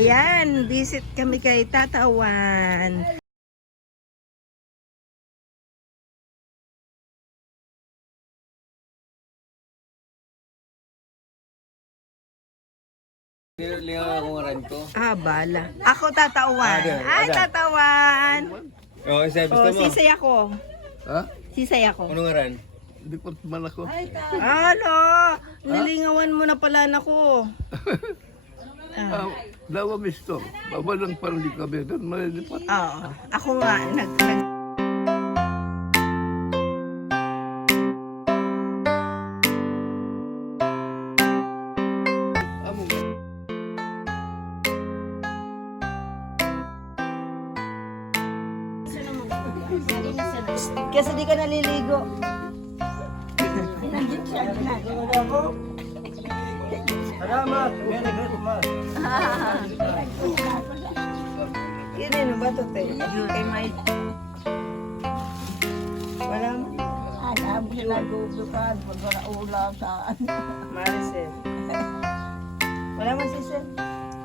Ayan, visit kami kay Tata Juan. Lingaw ako ngaran ko. Ah, bala. Ako Tata Juan. Ay, Tata Juan. Oo, isa gusto mo. Sisay ako. Ha? Sisay ako. Ano ngaran? Hindi pa man ako. Ano? Nilingawan mo na pala na ko. Dawa misto. Babalang parang di kami. Doon malilipat. Oo. Ako nga, Amo. Kasi di ka naliligo. Salamat! Merry Christmas! Kinin ba ito, te? Kay Mike. Wala mo. Alam sila gugupan pag wala ulam saan. Maricel. Wala mo si Sel.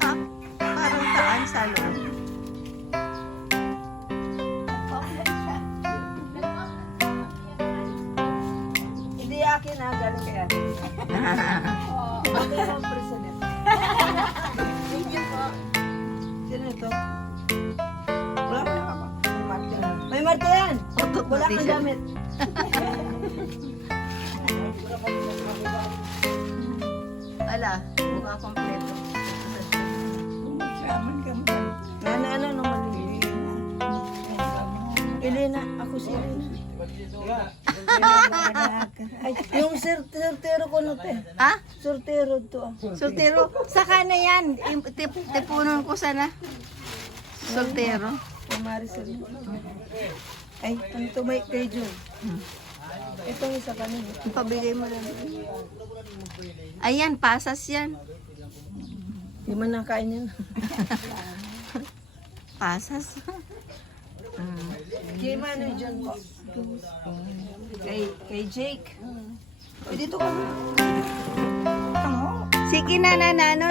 Ah, parang taan sa loob. Hindi akin ha, galing kaya. Bakit mo ang president? Sino ito? Wala mo na ka. May Marte yan! Wala kang gamit. Ala, mukha kompleto. Saman ka mo. Ano naman Elena, ako si Elena. Ay, yung sortero ko na te. Ha? Sortero to. Sortero? Saka na yan. Tipunan ko sana. Soltero. Kay Maricel. Ay, ano to may kay Jun? Itong isa kanina. Pabigay mo lang. Ayan, pasas yan. Di man nakain yan. Pasas. Kay Mano John po. Kay Jake. Dito ka. Sige na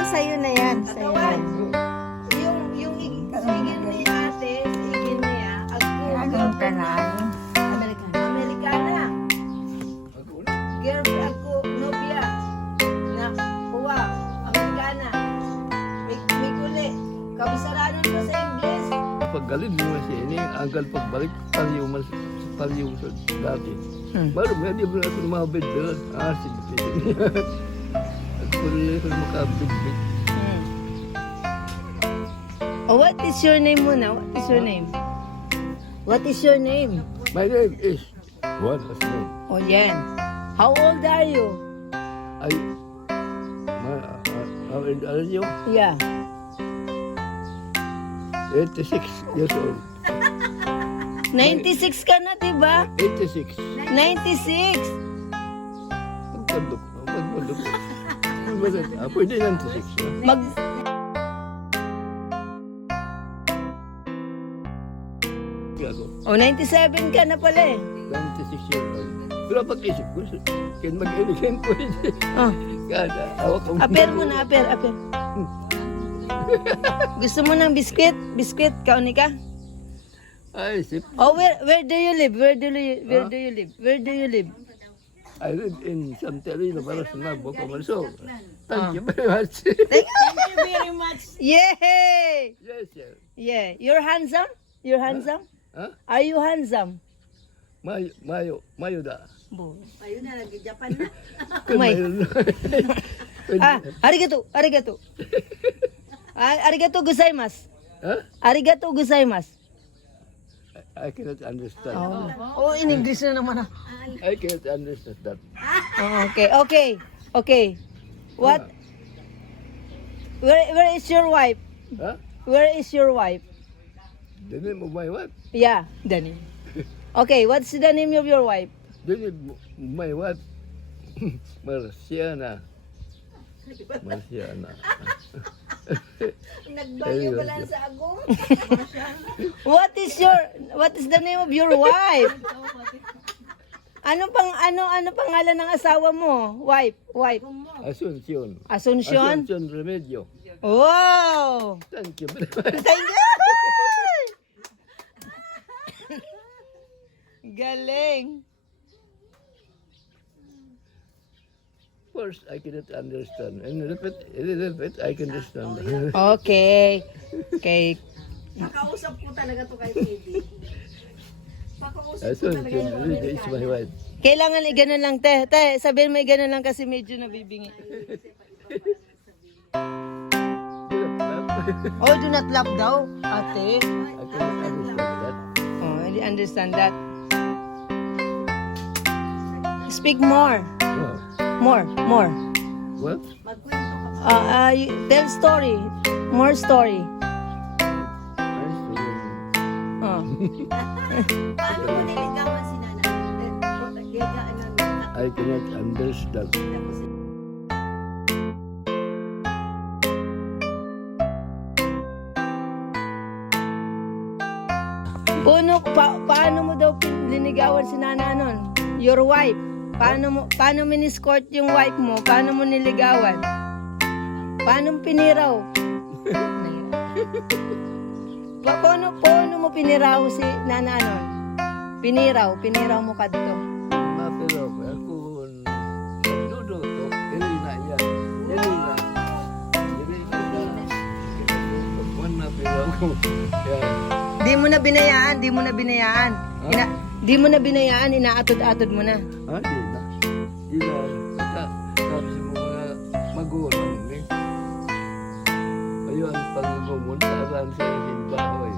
sa'yo na yan. Sa'yo na yan. Yung igin ni ate, igin niya, Anong tanan? Amerikana. Girlfriend ako, nobya. Na, kuwa, Amerikana. May kuli. Kabisaranan ko sa English. Paggalin mo siya ini, anggal pagbalik, paliw sa dati. Baru nga, di ba ako lumabid doon? Sige, pwede niya. Ako rin ako makabid-bid. Oh, what is your name muna? What is your name? What is your name? My name is Juan Jasmin. Oh, yan. How old are you? How old are you? Yeah. 86 years old. 96 ka na, diba? 86. 96! Magpandok. Pwede 96. Mag... Oh, 97 ka na pala eh. 96 years old. Pero pag-isip ko, kaya mag-iligyan ko hindi. Oh, Kada, awak ko. aper mo na, aper. Gusto mo ng biskwit? Biskwit, kauni ka? Ay, sip. Oh, where do you live? Where do you live? I live in Santerino, Barasana, Bocomarsol. Thank you very much. Thank you very much. Yay! Yes, sir. Yeah, you're handsome? You're handsome? Huh? Are you handsome? Mayo da. Ayun na, nag-Japan na. May. Arigato. Arigato gozaimasu. Huh? Arigato gozaimasu. I cannot understand. Oh, in English na naman. I cannot understand that. Oh, okay. What? Where is your wife? Huh? Where is your wife? The name of my wife? Yeah, the name. Okay, what's the name of your wife? The name of my wife? Marciana. Nagbayo ba lang sa agong? What is the name of your wife? Ano pangalan ng asawa mo? Wife. Asuncion. Asuncion? Asuncion Remedio. Wow! Thank you very much. Thank you! Galing. First, I cannot understand. And a little bit, I can understand. Okay. Okay. Nakausap ko talaga to kay Baby. I thought really is my wife. Kailangan i-ganon lang, te. Te, sabihin mo i-ganon lang kasi medyo nabibingi. Oh, do not laugh daw, ate. I cannot understand that. Oh, I understand that. Speak more. Oh, More. what? Tell story. More story. Nice to meet you. Oh. Paano mo niligawan si Nana? I cannot understand. Paano mo daw linigawan si Nana nun? Your wife. Paano miniscourt yung wife mo? Paano mo niligawan? Paano piniraw? Paano mo piniraw si Nana nun? Piniraw mo kadto. Pero ako, nagduduto, Elena yan. Elena. Pagkuhan na pero ako. Kaya, Di mo na binayaan. Di mo na binayaan, inaatod-atod mo na. di na. Di na. Sabi sa mga magulang, eh. Ayun, pag-gumunta lang sa simbahoy.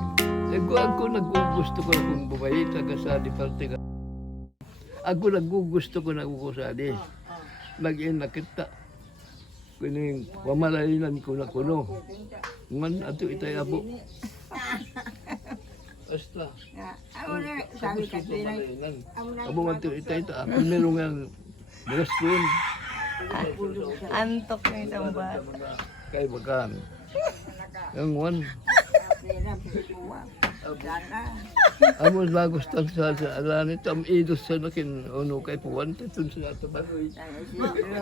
Ako naggugusto ko na kung bumayi, taga sa diparte ka. Ako naggugusto ko na kukusali. Nag-in nakita. Kuning pamalayinan ko na kuno. Man, ato itay abo. Basta. Sabi ka Pamalayinan. Abo man ito itay ta. Meron nga dress queen. Antok na itong bata. Kay bakan. Ang one. Amo lagustan sa alani tam idos sa nakin ono kay puwan tun sa tabagoy.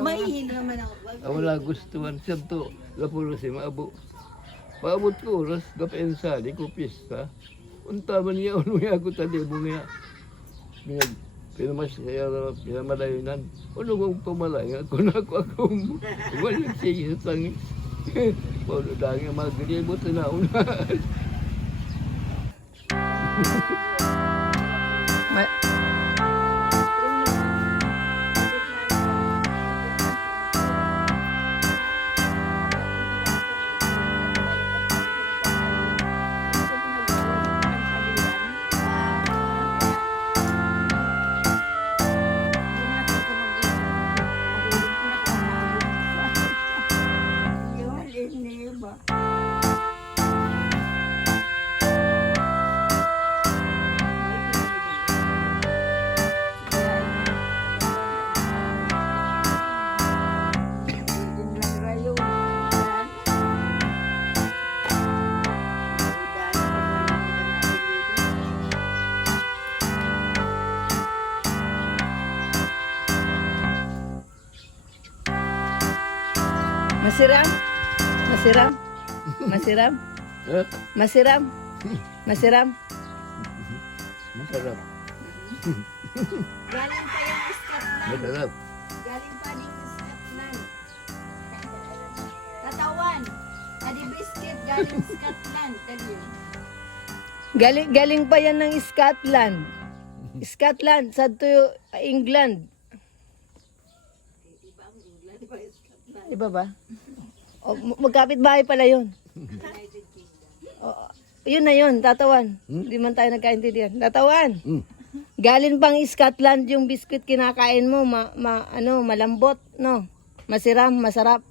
Mahihilo naman ako. Amo lagustuhan siya to lapulo si maabo. Paabot ko oras gapensa di ko pista. Unta man niya ono ya ko tadi bunga. Minag pinamas siya pinamalayinan. Ono kong pamalay ako na ako. Wala sige sa tangi. Paulo dahil magribot na una. Masiram? Masiram? Eh? Masiram? Masiram? Masarap. Galing pa yung Scotland. Masarap. Galing pa din yung Scotland. Tatawan. Adi biscuit galing Scotland. Dali. Galing pa yan ng Scotland. Scotland, sa to England. Iba ba? O, magkapit bahay pala yun. O, yun na yun, tatawan. Hindi man tayo nagkaintindihan. Tatawan. Galing pang Scotland yung biscuit kinakain mo, malambot, no? Masiram, masarap.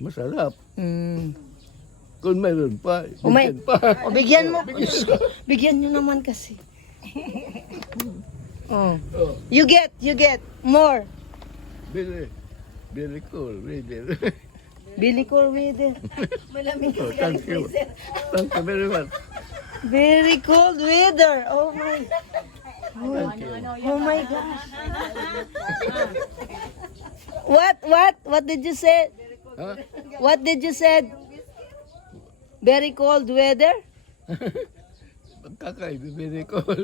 Masarap. Mm. Kung mayroon pa, Umay. bigyan pa. O, bigyan mo. Bigyan nyo naman kasi. Oh. Oh, You get more. very cool, really. Billy Cool with it. Malamig Oh, thank you. Thank you very much. Very cold weather. Oh my. Thank you. Oh my gosh. What did you say? Huh? What did you say? Very cold weather? Pagkakaiba, very cool.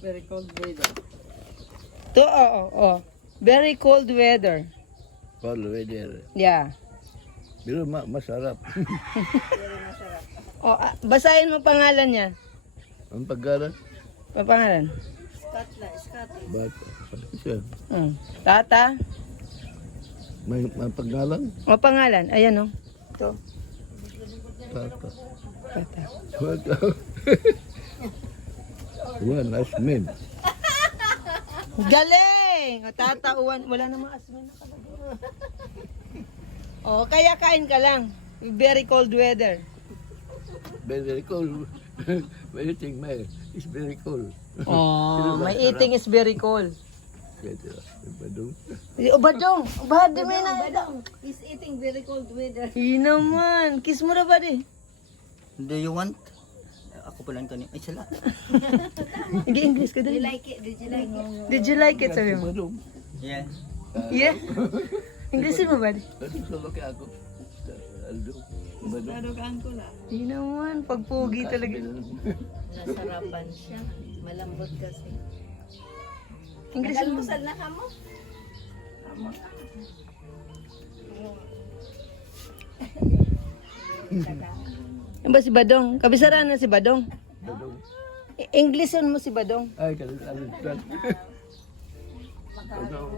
Very cold weather. To, very cold weather. Cold weather. Yeah. Pero masarap. Basahin mo pangalan niya. Ang pagkarat, Ang pangalan? bata. Siya. Tata. May paggalang, O pangalan? Ayan o. Ito. tata. Tata. Bata. Juan, Jasmin. Galing! O, Tata, Juan. Wala namang asmin na kalagay. O, kaya kain ka lang. Very cold weather. Very cool. May eating, may. It's very cool. Oh, my eating is very cold. Kaya badong. Badong. Badong may na. He's eating very cold weather. Hindi naman. Kiss mo na ba di? Do you want? Ako pa lang kanina. Ay, sala. Hindi English ka dali. Like it? Did you like it? Did you like it? Sabi mo. Badong. Yeah. Yeah? English mo ba di? Badong sa laki ako. Aldo. Badong. Ano ka ang kula? Hindi naman. Pagpugi talaga. Nasarapan siya. Malambot kasi. English mo. Nag-almusal na ka mo? Yan ba si Badong? Kabisaraan na si Badong. Badong. Englishan mo si Badong. Ay, kalit-kalit. Badong.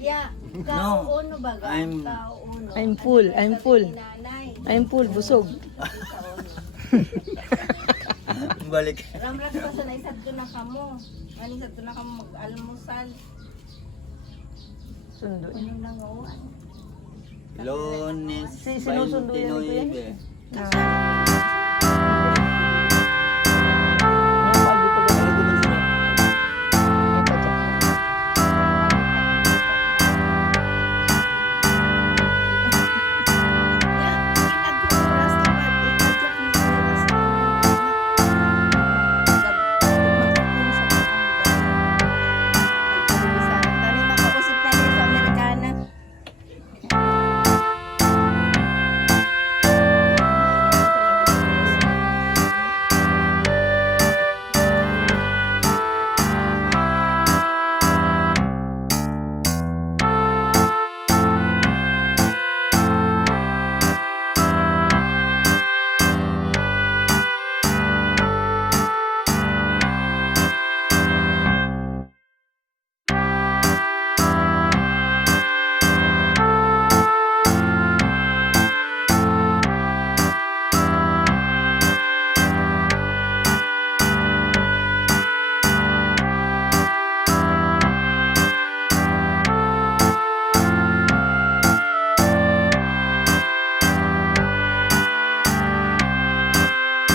Yeah. Kauuno ba? I'm- Kauuno. I'm full. I'm full. Nanay. I'm full. Busog. Balik. Ramras pa sa naisad ko na kamo. Nanisad ko na kamo mag-almusal. Sundo. Ano na nga? Lunes. Sinusundo yan ito yan? 29.